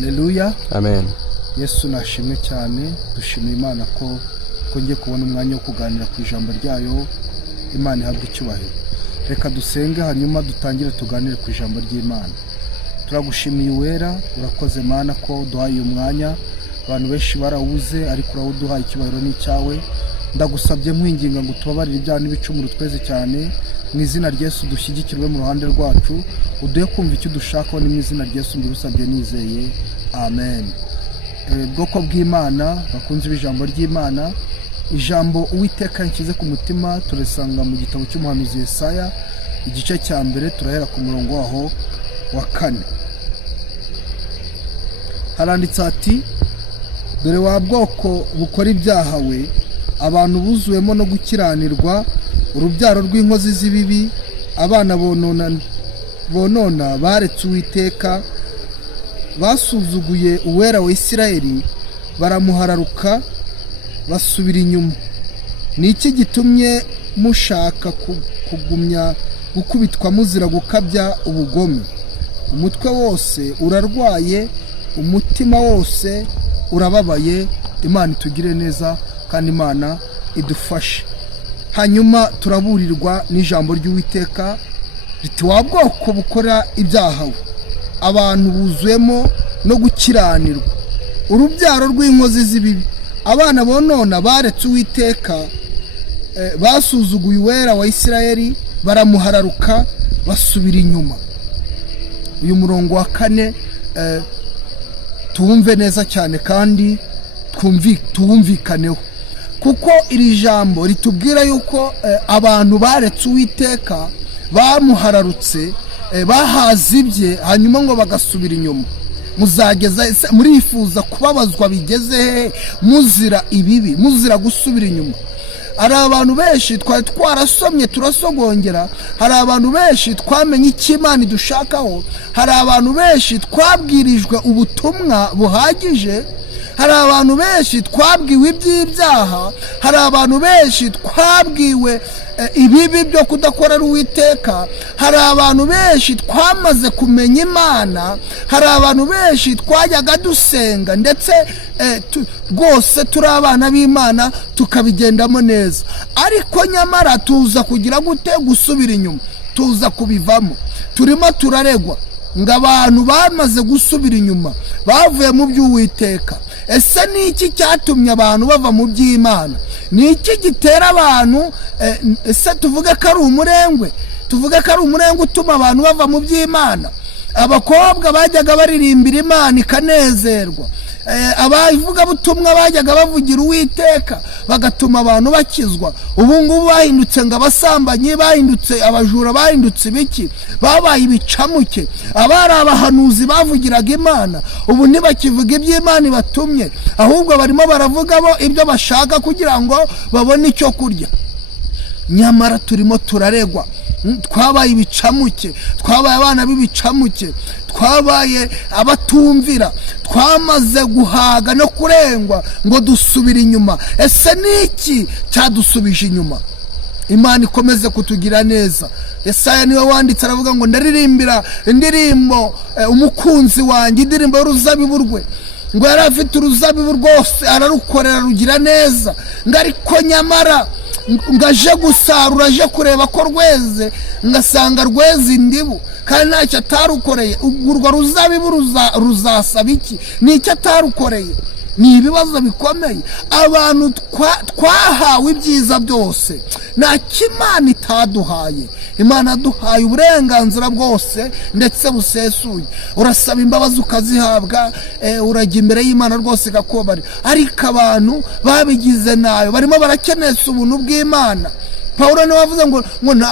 Haleluya. Amen. Yesu nashimwe cyane, dushimiye Imana ko ngiye kubona umwanya wo kuganira ku ijambo ryayo. Imana ihabwe icyubahiro. Reka dusenge hanyuma dutangire tuganire ku ijambo ry'Imana. Turagushimiye wera, urakoze Mana ko duhaye umwanya. Abantu benshi barawuze ariko urawuduhaye icyubahiro n'icyawe. Ndagusabye mwinginga ngo tubabarire ibyaha n'ibicumuro tweze cyane. Mu izina rya Yesu dushyigikirwe mu ruhande rwacu, uduhe kumva icyo dushaka, ni mu izina rya Yesu mbirusabye nizeye. Amen. Bwoko bw'Imana bakunze ijambo ry'Imana, ijambo Uwiteka nshyize ku mutima turisanga mu gitabo cy'umuhanuzi Yesaya igice cya mbere, turahera ku murongo waho wa 4. Haranditse ati, dore wa bwoko bukora ibyaha we, abantu buzuwemo no gukiranirwa, urubyaro rw'inkozi z'ibibi, abana bonona baretse Uwiteka, basuzuguye uwera wa Isirayeli, baramuhararuka basubira inyuma. Ni iki gitumye mushaka kugumya gukubitwa muzira gukabya ubugome? Umutwe wose urarwaye, umutima wose urababaye. Imana itugire neza kandi Imana idufashe. Hanyuma turaburirwa n'ijambo ry'Uwiteka riti, wa bwoko bukora ibyaha we, abantu buzuyemo no gukiranirwa, urubyaro rw'inkozi z'ibibi, abana bonona baretse Uwiteka, basuzuguye uwera wa Isirayeli, baramuhararuka basubira inyuma. Uyu murongo wa 4 tuwumve neza cyane kandi tuwumvikaneho, kuko iri jambo ritubwira yuko abantu baretse Uwiteka, bamuhararutse, bahazibye, hanyuma ngo bagasubira inyuma. Muzageza murifuza kubabazwa bigeze muzira ibibi, muzira gusubira inyuma. Hari abantu benshi twari twarasomye turasogongera, hari abantu benshi twamenye icyo Imana idushakaho, hari abantu benshi twabwirijwe ubutumwa buhagije, hari abantu benshi twabwiwe iby'ibyaha, hari abantu benshi twabwiwe ibibi byo kudakorera Uwiteka, hari abantu benshi twamaze kumenya Imana, hari abantu benshi twajyaga dusenga ndetse rwose turi abana b'Imana tukabigendamo neza, ariko nyamara tuza kugira gute? Gusubira inyuma, tuza kubivamo. Turimo turaregwa ngo abantu bamaze gusubira inyuma bavuye mu by'Uwiteka. Ese ni iki cyatumye abantu bava mu by'Imana? Ni iki gitera abantu? Ese tuvuge ko ari umurengwe? Tuvuge ko ari umurengwe utuma abantu bava mu by'Imana? Abakobwa bajyaga baririmbira Imana ikanezerwa, abavugabutumwa bajyaga bavugira Uwiteka bagatuma abantu bakizwa. Ubu ngubu bahindutse ngo abasambanyi, bahindutse abajura, bahindutse ibiki, babaye ibicamuke. Abari abahanuzi bavugiraga Imana ubu ntibakivuga iby'Imana ibatumye, ahubwo barimo baravuga bo ibyo bashaka kugira ngo babone icyo kurya. Nyamara turimo turaregwa, twabaye ibicamuke, twabaye abana b'ibicamuke, twabaye abatumvira, twamaze guhaga no kurengwa ngo dusubire inyuma. Ese niki cyadusubije inyuma? Imana ikomeze kutugira neza. Yesaya niwe wanditse aravuga ngo ndaririmbira indirimbo umukunzi wanjye, indirimbo y'uruzabibu rwe, ngo yari afite uruzabibu rwose ararukorera rugira neza, ngo ariko nyamara ngaje gusarura, aje kureba ko rweze, ngasanga rweze indibu kandi ntacyo atarukoreye. Urwo ruzabibu ruzasaba iki? Ni icyo atarukoreye. Ni ibibazo bikomeye. Abantu twahawe ibyiza byose, nta kimana itaduhaye. Imana duhaye uburenganzira bwose ndetse busesuye. Urasaba imbabazi ukazihabwa, urajya imbere y'Imana rwose igakubabarira. Ariko abantu babigize nayo, barimo barakenesa ubuntu bw'Imana. Pawulo niwe wavuze ngo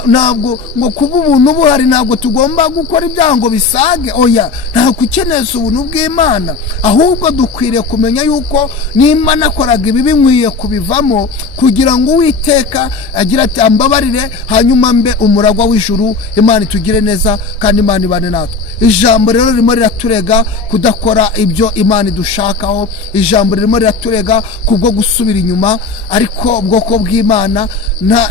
ntabwo ngo kuba ubuntu buhari ntabwo tugomba gukora ibyaha ngo bisage. Oya, nta kukenesa ubuntu bw'Imana, ahubwo dukwiriye kumenya yuko nimba nakoraga ibi nkwiye kubivamo kugira ngo Uwiteka agira ati ambabarire, hanyuma mbe umuragwa w'ijuru. Imana itugire neza kandi Imana ibane natwe. Ijambo rero ririmo riraturega kudakora ibyo Imana idushakaho. Ijambo ririmo riraturega kubwo gusubira inyuma, ariko ubwoko bw'Imana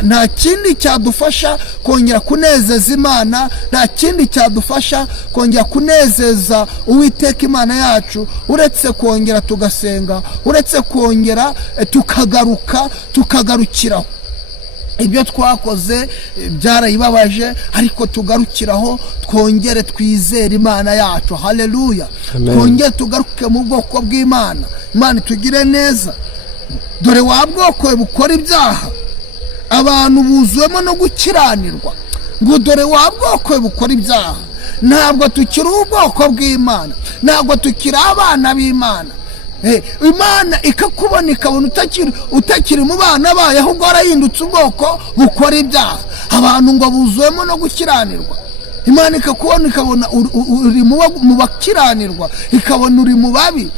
nta nta kindi cyadufasha kongera kunezeza Imana, nta kindi cyadufasha kongera kunezeza Uwiteka Imana yacu uretse kongera tugasenga, uretse kongera tukagarukiraho. Ibyo twakoze byarayibabaje, ariko tugarukiraho, twongere twizere Imana yacu. Haleluya. Twongere tugaruke mu bwoko bw'Imana. Imana itugire neza. Dore wa bwoko bukora ibyaha, abantu buzuwemo no gukiranirwa. Ngo dore wa bwoko bukora ibyaha, ntabwo tukiri ubwoko bw'Imana, ntabwo tukiri abana b'Imana. Imana ikakubona ikabona utakiri mu bana bayo, ahubwo warahindutse ubwoko bukora ibyaha. Abantu ngo buzuwemo no gukiranirwa. Imana ikakubona ikabona uri mu bakiranirwa, ikabona uri mu babi,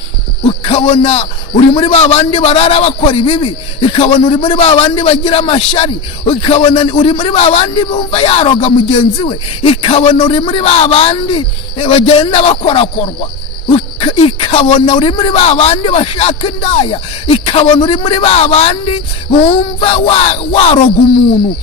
ukabona uri muri ba bandi barara bakora ibibi, ikabona uri muri ba bandi bagira amashyari, ikabona uri muri ba bandi bumva yaroga mugenzi we, ikabona uri muri ba bandi bagenda bakorakorwa, ikabona uri muri ba bandi bashaka indaya, ikabona uri muri ba bandi bumva waroga umuntu,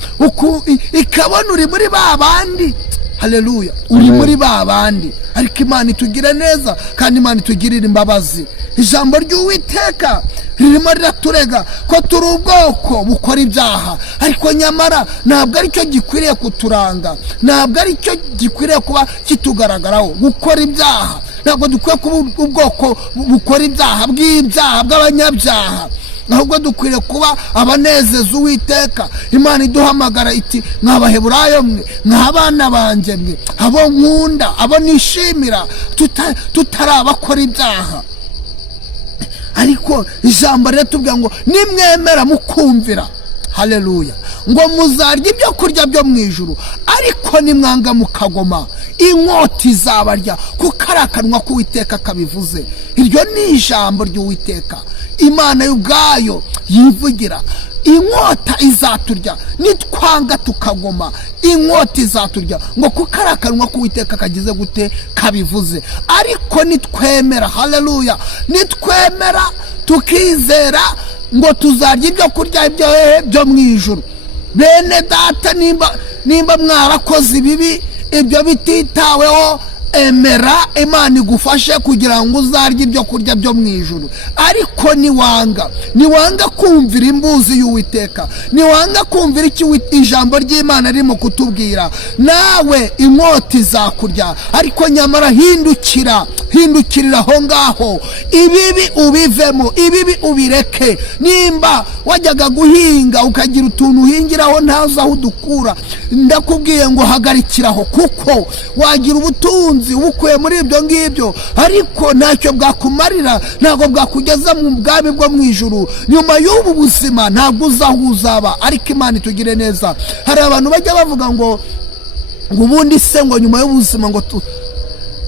ikabona uri muri ba bandi. Haleluya. Uri muri ba bandi. Ariko Imana itugire neza kandi Imana itugirire imbabazi. Ijambo ry'Uwiteka ririmo riraturega ko turi ubwoko bukora ibyaha, ariko nyamara ntabwo aricyo gikwiriye kuturanga, ntabwo aricyo gikwiriye kuba kitugaragaraho. Gukora ibyaha ntabwo dukwiye kuba ubwoko bukora ibyaha bw'abanyabyaha, ahubwo dukwiriye kuba abanezeza Uwiteka. Imana iduhamagara iti mw'Abaheburayo mwe, mw'abana banjye mwe, abo nkunda, abo nishimira, tutari abakora ibyaha. Ariko ijambo riratubwira ngo nimwemera mukumvira, haleluya, ngo muzarya ibyo kurya byo mu ijuru, ariko nimwanga mukagoma inkota izabarya, kuko ari akanwa k'Uwiteka kabivuze. Iryo ni ijambo ry'Uwiteka Imana y'ubwayo yivugira. Inkota izaturya nitwanga tukagoma, inkota izaturya, ngo kuko ari akanwa k'Uwiteka kagize gute, kabivuze. Ariko nitwemera, haleluya, nitwemera tukizera, ngo tuzarya ibyo kurya byo mu ijuru. Bene data, nimba mwarakoze ibibi, ibyo bititaweho, emera, Imana igufashe kugira ngo uzarye ibyo kurya byo mu ijuru. Ariko niwanga kumvira imbuzi y'Uwiteka, niwanga kumvira ijambo ry'Imana ririmo kutubwira, nawe inkota izakurya. Ariko nyamara hindukirira aho ngaho, ibibi ubivemo, ibibi ubireke. Nimba wajyaga guhinga ukagira utuntu uhingiraho ntazi aho udukura, ndakubwiye ngo hagarikiraho, kuko wagira ubutunzi ubukuye muri ibyo ngibyo, ariko ntacyo bwakumarira, ntabwo bwakugeza mu bwami bwo mu ijuru. Nyuma y'ubu buzima ntabwo uzaba. Ariko Imana itugire neza. Hari abantu bajya bavuga ngo ubundi se ngo nyuma y'ubuzima, ngo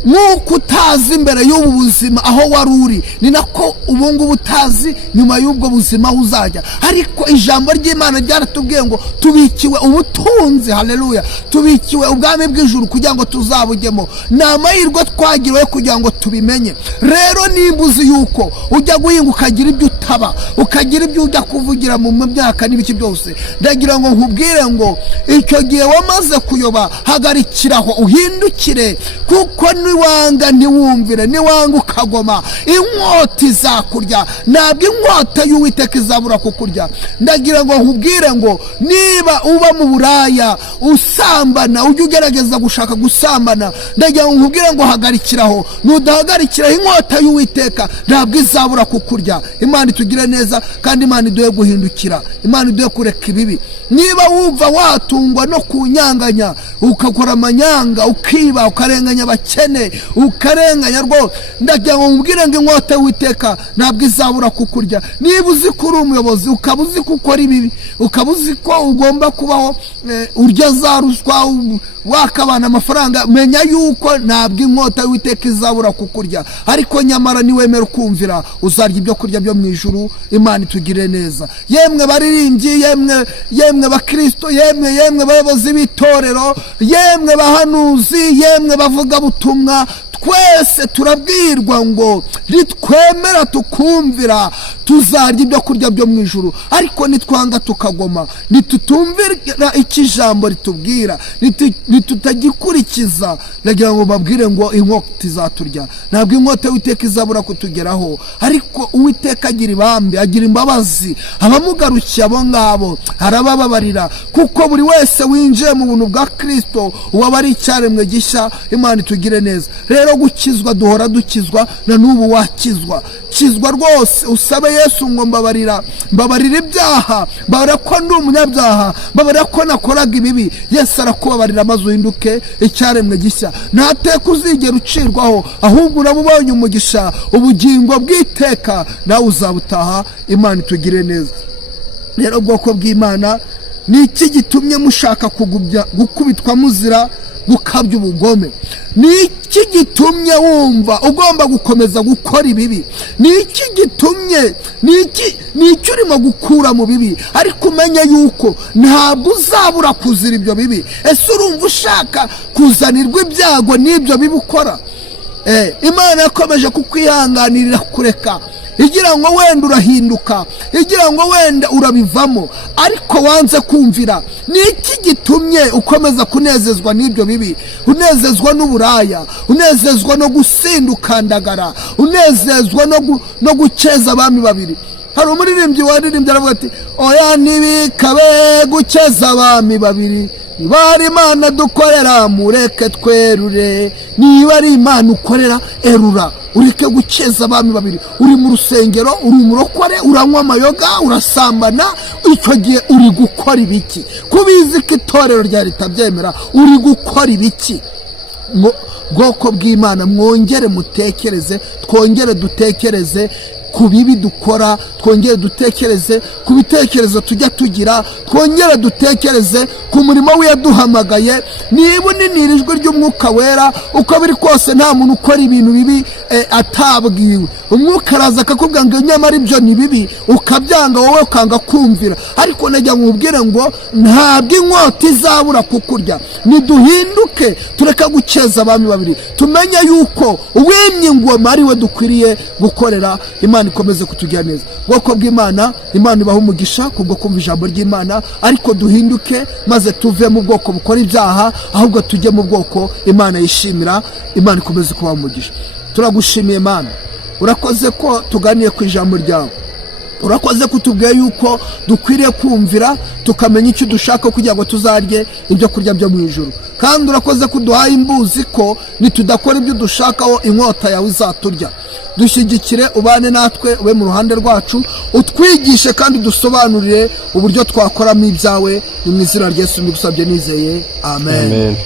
nk'uko utazi imbere y'ubu buzima aho wari uri, ni nako ubu ngubu utazi nyuma y'ubwo buzima aho uzajya. Ariko ijambo ry'Imana ryaratubwiye ngo tubikiwe ubutunzi, haleluya, tubikiwe ubwami bw'ijuru kugira ngo tuzabujyemo. Ni amahirwe twagiriwe kugira ngo tubimenye. Rero nimba uzi yuko ujya guhinga ukagira ibyo utaba, ukagira ibyo ujya kuvugira mu myaka n'ibiki byose, ndagira ngo nkubwire ngo icyo gihe wamaze kuyoba, hagarikiraho uhindukire, kuko niwanga ntiwumvire, niwanga ukagoma, inkota izakurya. Ntabwo inkota y'Uwiteka izabura kukurya. Ndagira ngo nkubwire ngo niba uba mu buraya usambana, ujye ugerageza gushaka gusambana, ndagira ngo nkubwire ngo hagarikiraho. Nudahagarikiraho inkota y'Uwiteka ntabwo izabura kukurya. Imana itugire neza kandi Imana iduhe guhindukira, Imana iduhe kureka ibibi. Niba wumva watungwa no kunyanganya, ukakora amanyanga, ukiba, ukarenganya abakene, ukarenganya rwose, ndagira ngo nkubwire ngo inkota y'Uwiteka ntabwo izabura kukurya. Niba uzi ko uri umuyobozi, ukaba uzi ko ukora ibibi, ukaba uzi ko ugomba kubaho urya za ruswa, wakabana amafaranga, menya yuko ntabwo inkota y'Uwiteka izabura kukurya. Ariko nyamara niwemera ukumvira, uzarya ibyo kurya byo mu ijuru. Imana itugire neza. Yemwe baririmbyi, yemwe bakristo, yemwe bayobozi b'itorero, yemwe bahanuzi, yemwe bavuga butumwa, twese turabwirwa ngo nitwemera tukumvira, tuzarya ibyo kurya byo mu ijuru. Ariko nitwanga tukagoma, nitutumvira iki jambo ritubwira, nitutagikurikiza, nagira ngo babwire ngo inkota izaturya. Ntabwo inkota y'Uwiteka izabura kutugeraho, ariko Uwiteka agira ibambe, agira imbabazi, abamugarukiye abo ngabo arabababarira, kuko buri wese winjiye mu buntu bwa Kristo uwaba ari icyaremwe gishya. Imana itugire neza. Rero gukizwa, duhora dukizwa, na n'ubu wakizwa. Kizwa rwose, usabe Yesu ngo mbabarira ibyaha, mbabarira ko ndi umunyabyaha, mbabarira ko nakoraga ibibi. Yesu arakubabarira maze uhinduke icyaremwe gishya. Nta teka uzigera ucirwaho, ahubwo urabubonye umugisha, ubugingo bw'iteka, nawe uzabutaha. Imana itugire neza. Rero bwoko bw'Imana, ni iki gitumye mushaka gukubitwa muzira gukabya ubugome? Ni iki gitumye wumva ugomba gukomeza gukora ibibi? Ni iki gitumye, ni iki urimo gukura mu bibi, ariko umenye yuko ntabwo uzabura kuzira ibyo bibi? Ese urumva ushaka kuzanirwa ibyago n'ibyo bibi ukora? Imana yakomeje kukwihanganirira kureka, igira ngo wenda urahinduka, igira ngo wenda urabivamo, ariko wanze kumvira. Ni iki gitumye ukomeza kunezezwa n'ibyo bibi? Unezezwa n'uburaya, unezezwa no gusinda ukandagara, unezezwa no gukeza abami babiri. Hari umuririmbyi waririmbye aravuga ati, oya ntibikabe gukeza abami babiri, niba ari Imana dukorera mureke twerure, niba ari Imana ukorera erura, ureke gukeza abami babiri. Uri mu rusengero, uri umurokore, uranywa amayoga, urasambana, icyo gihe uri gukora ibiki? Kubizi ko itorero rya ritabyemera, uri gukora ibiki? Bwoko bw'Imana, mwongere mutekereze, twongere dutekereze ku bibi dukora, twongere dutekereze ku bitekerezo tujya tugira, twongere dutekereze ku murimo we yaduhamagaye. Niba uninira ijwi ry'Umwuka Wera, uko biri kose nta muntu ukora ibintu bibi atabwiwe. Umwuka araza akakubwira ngo nyamara ibyo ni bibi, ukabyanga, wowe ukanga kumvira. Ariko najya nkubwire ngo ntabwo inkota izabura kukurya. Niduhinduke, tureka gukeza abami babiri, tumenye yuko uwimye ingoma ari we dukwiriye gukorera. Imana ikomeze kutugira neza. Bwoko bw'Imana, Imana ibaha umugisha kubwo kumva ijambo ry'Imana, ariko duhinduke maze tuve mu bwoko bukora ibyaha, ahubwo tujye mu bwoko Imana yishimira. Imana ikomeze kubaha umugisha. Turagushimiye Mana, urakoze ko tuganiye ku ijambo ryawe, urakoze kutubwiye yuko dukwiriye kumvira, tukamenya icyo dushaka kugira ngo tuzarye ibyo kurya byo mu ijuru. Kandi urakoze ko duhaye imbuzi ko nitudakora ibyo dushakaho inkota yawe izaturya. Dushyigikire, ubane natwe, ube mu ruhande rwacu, utwigishe kandi dusobanurire uburyo twakoramo ibyawe. Ni mu izina rya Yesu mbigusabye nizeye, amen.